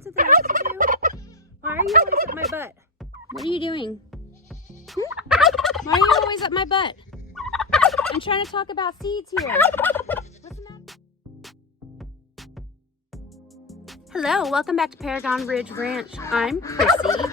find something else to do? Why are you always up my butt? What are you doing? Why are you always up my butt? I'm trying to talk about seeds here. What's the matter? Hello, welcome back to Paragon Ridge Ranch. I'm Chrissy.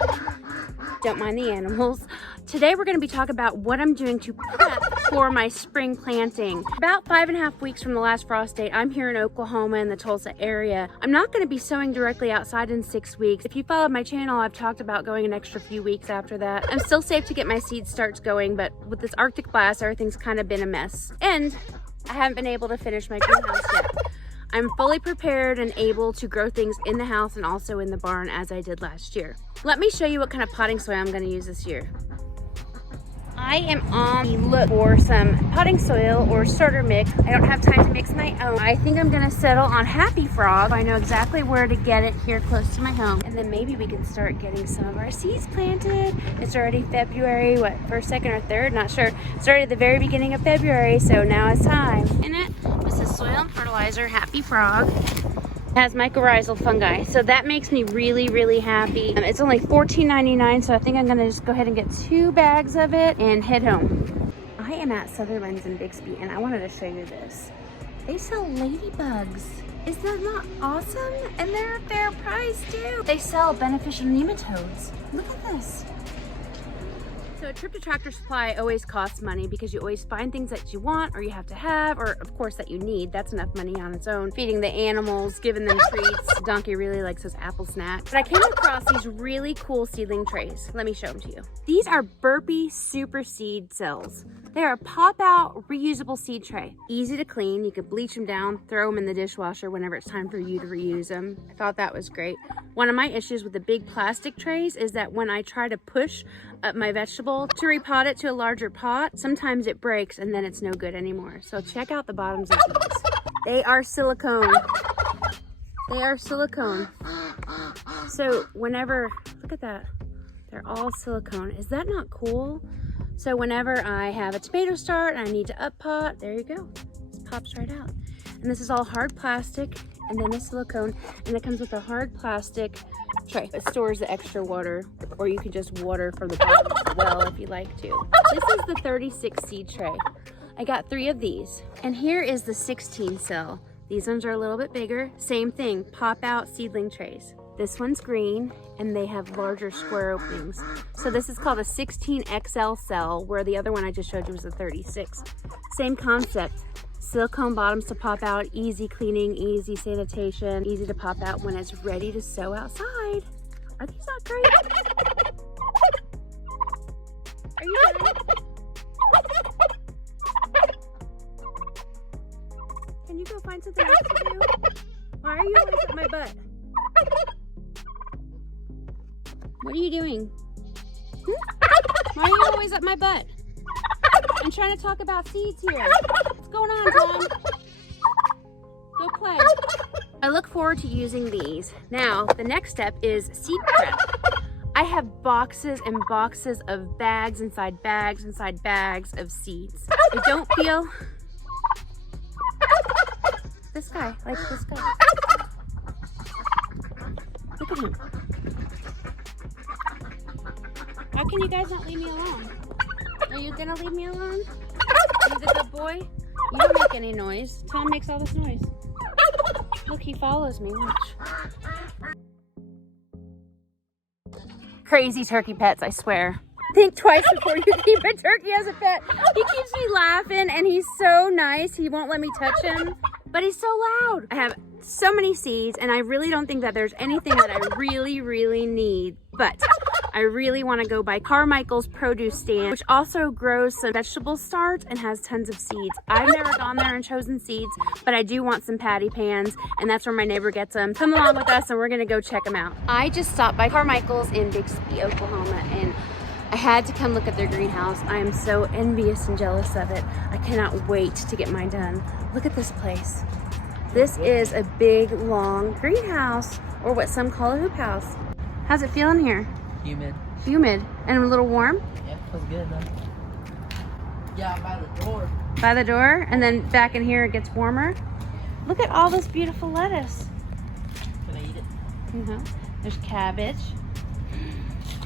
Don't mind the animals. Today we're going to be talking about what I'm doing to prep for my spring planting. About 5.5 weeks from the last frost date, I'm here in Oklahoma in the Tulsa area. I'm not going to be sowing directly outside in 6 weeks. If you followed my channel, I've talked about going an extra few weeks after that. I'm still safe to get my seed starts going, but with this Arctic blast, everything's kind of been a mess. And I haven't been able to finish my greenhouse yet. I'm fully prepared and able to grow things in the house and also in the barn as I did last year. Let me show you what kind of potting soil I'm going to use this year. I am on the look for some potting soil or starter mix. I don't have time to mix my own. I think I'm gonna settle on Happy Frog. I know exactly where to get it here close to my home. And then maybe we can start getting some of our seeds planted. It's already February, what, 1st, 2nd, or 3rd? Not sure. Started at the very beginning of February, so now it's time. In it, this is soil and fertilizer, Happy Frog. Has mycorrhizal fungi, so that makes me really, really happy. It's only $14.99, so I think I'm gonna just go ahead and get 2 bags of it and head home. I am at Sutherland's in Bixby, and I wanted to show you this. They sell ladybugs. Is that not awesome? And they're a fair price too. They sell beneficial nematodes. Look at this. So a trip to Tractor Supply always costs money because you always find things that you want or you have to have, or of course that you need. That's enough money on its own. Feeding the animals, giving them treats. Donkey really likes those apple snacks. But I came across these really cool seedling trays. Let me show them to you. These are Burpee Super Seed Cells. They are a pop-out reusable seed tray. Easy to clean. You could bleach them down, throw them in the dishwasher whenever it's time for you to reuse them. I thought that was great. One of my issues with the big plastic trays is that when I try to push up my vegetable to repot it to a larger pot, sometimes it breaks and then it's no good anymore. So check out the bottoms of these. They are silicone. They are silicone. So whenever, look at that. They're all silicone. Is that not cool? So whenever I have a tomato start and I need to up pot, there you go. It pops right out. And this is all hard plastic and then a silicone, and it comes with a hard plastic tray. It stores the extra water, or you can just water from the bottom as well if you like to. This is the 36 seed tray. I got 3 of these. And here is the 16 cell. These ones are a little bit bigger. Same thing, pop out seedling trays. This one's green and they have larger square openings. So this is called a 16 XL cell, where the other one I just showed you was a 36. Same concept. Silicone bottoms to pop out, easy cleaning, easy sanitation, easy to pop out when it's ready to sow outside. Are these not great? Are you done? Can you go find something else to do? Why are you always at my butt? What are you doing? Why are you always at my butt? I'm trying to talk about seeds here. What's going on, Tom? Go play. I look forward to using these. Now, the next step is seed prep. I have boxes and boxes of bags inside bags of seeds. I don't feel... This guy, like this guy. Look at him. How can you guys not leave me alone? Are you gonna leave me alone? Are you the good boy? You don't make any noise. Tom makes all this noise. Look, he follows me, watch. Crazy turkey pets, I swear. Think twice before you keep a turkey as a pet. He keeps me laughing and he's so nice. He won't let me touch him, but he's so loud. I have so many seeds and I really don't think that there's anything that I really need, but I really want to go by Carmichael's produce stand, which also grows some vegetable starts and has tons of seeds. I've never gone there and chosen seeds, but I do want some patty pans, and that's where my neighbor gets them. Come along with us and we're gonna go check them out. I just stopped by Carmichael's in Bixby, Oklahoma, and I had to come look at their greenhouse. I am so envious and jealous of it. I cannot wait to get mine done. Look at this place. This is a big, long greenhouse, or what some call a hoop house. How's it feel in here? Humid. Humid and a little warm? Yeah, feels good though. Yeah, by the door. By the door, and then back in here it gets warmer. Look at all this beautiful lettuce. Can I eat it? No. There's cabbage.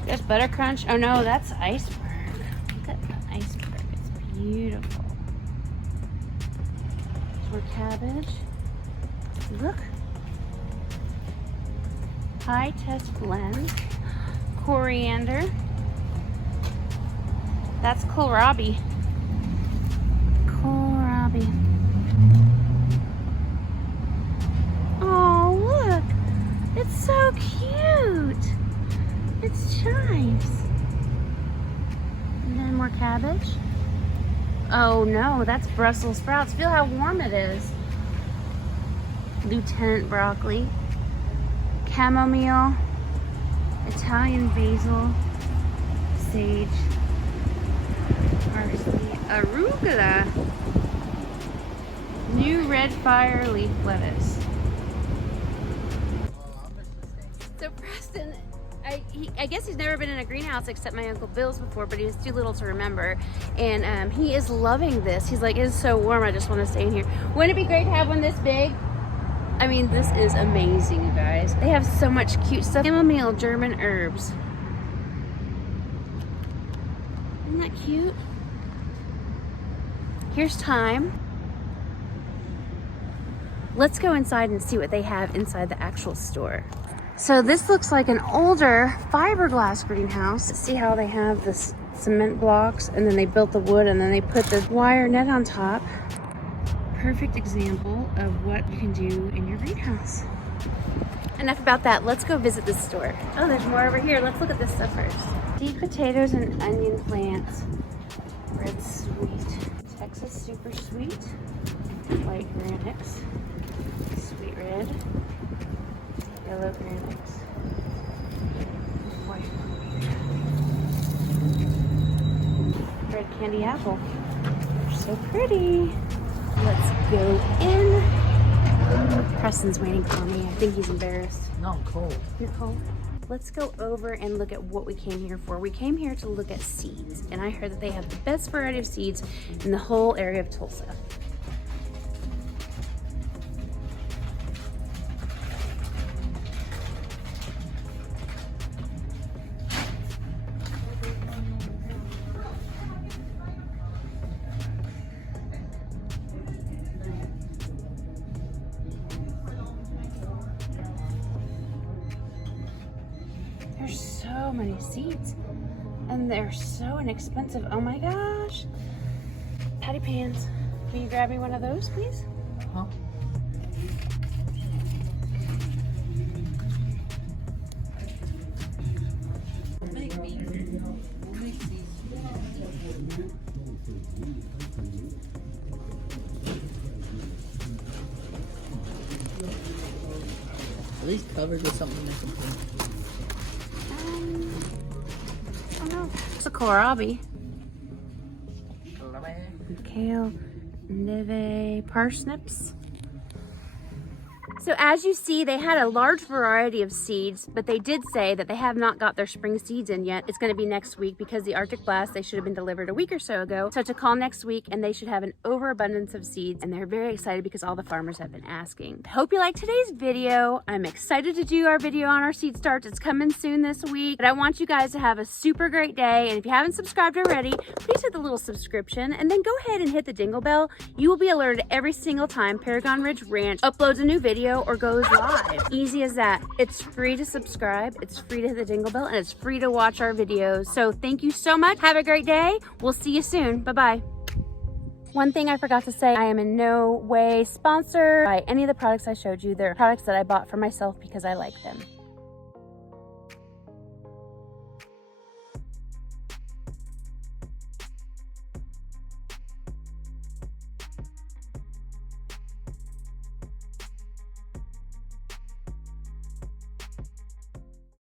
There's butter crunch. Oh no, that's iceberg. Look at the iceberg. It's beautiful. There's more cabbage. Look. High test blend. Coriander. That's kohlrabi. Kohlrabi. Oh, look. It's so cute. It's chives. And then more cabbage. Oh no, that's Brussels sprouts. Feel how warm it is. Lieutenant broccoli. Chamomile. Italian basil. Sage. Parsley. Arugula. New red fire leaf lettuce. So Preston, I guess he's never been in a greenhouse except my Uncle Bill's before, but he was too little to remember. And he is loving this. He's like, it's so warm, I just want to stay in here. Wouldn't it be great to have one this big? I mean, this is amazing, you guys. They have so much cute stuff. Chamomile German herbs. Isn't that cute? Here's thyme. Let's go inside and see what they have inside the actual store. So this looks like an older fiberglass greenhouse. See how they have this cement blocks and then they built the wood and then they put the wire net on top. Perfect example of what you can do in your greenhouse. Enough about that. Let's go visit this store. Oh, there's more over here. Let's look at this stuff first. Seed potatoes and onion plants. Red sweet. Texas super sweet. White granics. Sweet red. Yellow granics. White red candy apple. They're so pretty. Let's go in. Preston's waiting for me. I think he's embarrassed. No, I'm cold. You're cold? Let's go over and look at what we came here for. We came here to look at seeds, and I heard that they have the best variety of seeds in the whole area of Tulsa. There's so many seeds and they're so inexpensive. Oh my gosh. Patty pans. Can you grab me one of those, please? Huh? At least covered with something that can clean. Oh no. It's a kohlrabi. Kale, neve, parsnips. So as you see, they had a large variety of seeds, but they did say that they have not got their spring seeds in yet. It's going to be next week because the Arctic blast, they should have been delivered a week or so ago. So to call next week and they should have an overabundance of seeds, and they're very excited because all the farmers have been asking. Hope you liked today's video. I'm excited to do our video on our seed starts. It's coming soon this week, but I want you guys to have a super great day. And if you haven't subscribed already, please hit the little subscription and then go ahead and hit the dingle bell. You will be alerted every single time Paragon Ridge Ranch uploads a new video or goes live. Easy as that. It's free to subscribe, it's free to hit the dingle bell, and it's free to watch our videos. So thank you so much. Have a great day. We'll see you soon. Bye-bye. One thing I forgot to say, I am in no way sponsored by any of the products I showed you. They're products that I bought for myself because I like them.